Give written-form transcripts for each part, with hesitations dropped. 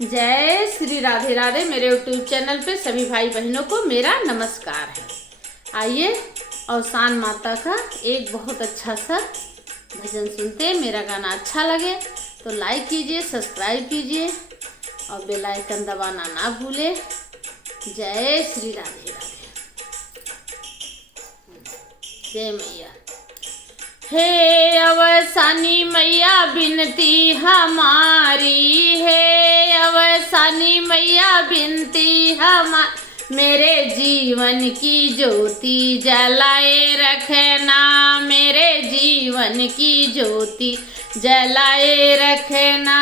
जय श्री राधे राधे। मेरे YouTube channel पे सभी भाई बहनों को मेरा नमस्कार है। आइए अवसान माता का एक बहुत अच्छा सा भजन सुनते हैं। मेरा गाना अच्छा लगे तो लाइक कीजिए, सब्सक्राइब कीजिए और बेल आइकन दबाना ना भूले। जय श्री राधे राधे। जय मैया। हे अवसानी मैया बिनती हमारी, हे अवसानी मैया बिनती हमारी, मेरे जीवन की ज्योति जलाए रखना, मेरे जीवन की ज्योति जलाए रखना।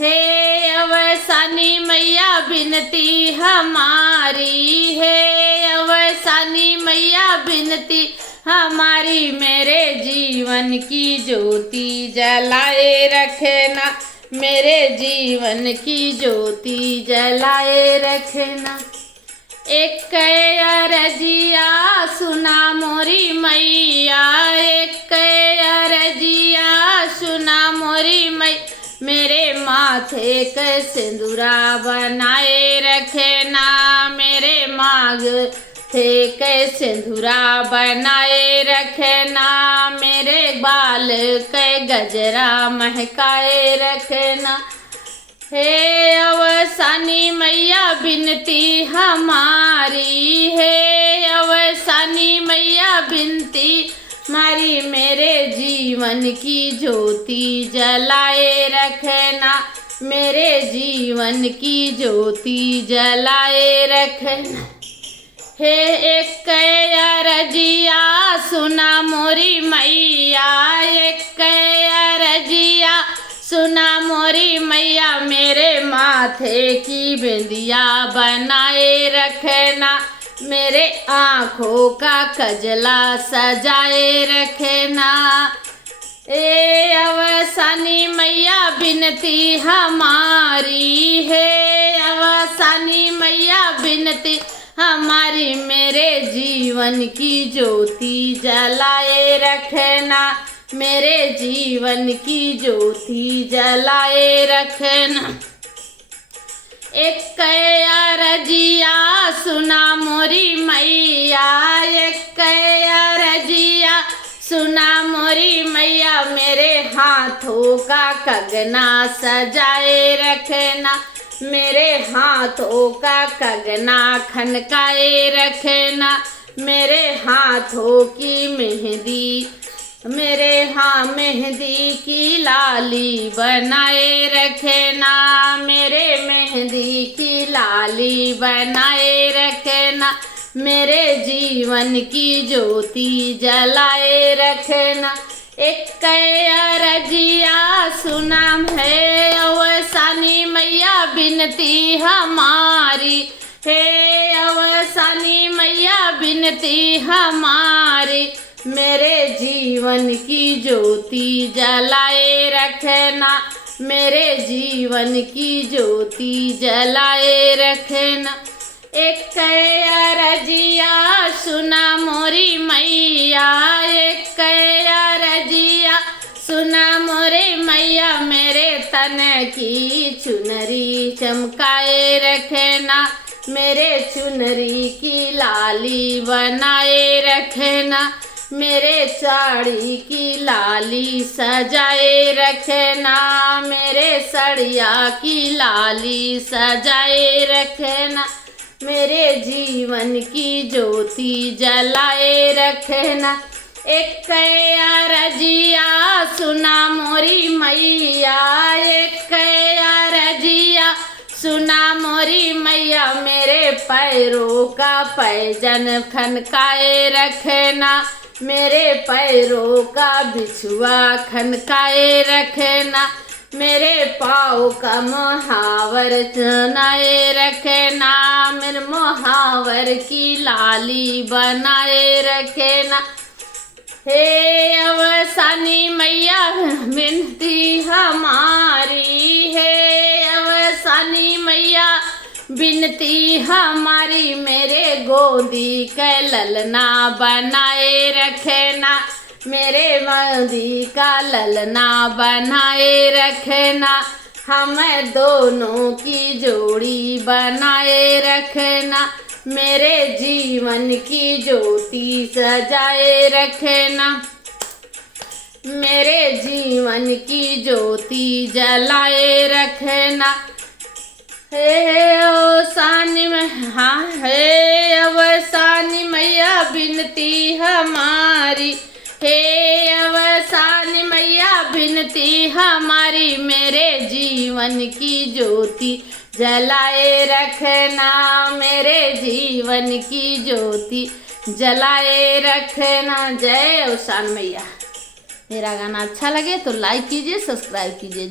हे अवसानी मैया बिनती हमारी, हे अवसानी मैया बिनती हमारी, मेरे जीवन की ज्योति जलाए रखना, मेरे जीवन की ज्योति जलाए रखना। एक अरजिया सुना मोरी मैया, एक अरजिया सुना मोरी मैया, मेरे माथे के सिंदूरा बनाए रखना, मेरे मांग थे के सिंदूरा बनाए रखना, मेरे बाल के गजरा महकाए रखना। हे अवसानी मैया बिनती हमारी, हे अवसानी मैया बिनती हमारी, मेरे जीवन की ज्योति जलाए रखना, मेरे जीवन की ज्योति जलाए रखना। हे एक अरजिया सुना मोरी मैया, एक अरजिया सुना मोरी मैया, मेरे माथे की बिंदिया बनाए रखना, मेरे आँखों का कजला सजाए रखना। ए अवसानी मैया बिनती हमारी, हे अवसानी मैया बिनती हमारी, मेरे जीवन की ज्योति जलाए रखना, मेरे जीवन की ज्योति जलाए रखना। एक अरजिया सुना मोरी मैया, एक अरजिया सुना मोरी मैया, मेरे हाथों का कंगना सजाए रखना, मेरे हाथों का कंगना खनकाए रखना, मेरे हाथों की मेहंदी, मेरे मेहंदी की लाली बनाए रखना, मेरे मेहंदी की लाली बनाए रखना, मेरे जीवन की ज्योति जलाए रखना। एक अरजिया सुना है अवसानी मैया बिनती हमारी, हे अवसानी मैया बिनती हमारी, मेरे जीवन की ज्योति जलाए रखना, मेरे जीवन की ज्योति जलाए रखना। एक अरजिया सुना मोरी मैया, एक अरजिया सुना मोरे मैया, मेरे तन की चुनरी चमकाए रखना, मेरे चुनरी की लाली बनाए रखना, मेरे साड़ी की लाली सजाए रखना, मेरे साड़िया की लाली सजाए रखना, मेरे जीवन की ज्योति जलाए रखना। एक अरजिया सुना मोरी मैया, एक अरजिया सुना मोरी मैया, मेरे पैरों का पैजन खनकाए रखना, मेरे पैरों का बिछुआ खनकाए रखना, मेरे पाँव का मुहावर चुनाए रखना, मेरे मुहावर की लाली बनाए रखना। हे अवसानी मैया बिनती हमारी, हे अवसानी मैया बिनती हमारी, मेरे गोदी के ललना बनाए रखना, मेरे गोदी का ललना बनाए रखना, हमें दोनों की जोड़ी बनाए रखना, मेरे जीवन की ज्योति सजाए रखना, मेरे जीवन की ज्योति जलाए रखना। हे अवसानी में हाँ हे अवसानी मैया बिनती हमारी, हे अवसानी मैया बिनती हमारी, मेरे जीवन की ज्योति जलाए रखना, मेरे जीवन की ज्योति जलाए रखना। जय अवसान मैया। मेरा गाना अच्छा लगे तो लाइक कीजिए, सब्सक्राइब कीजिए।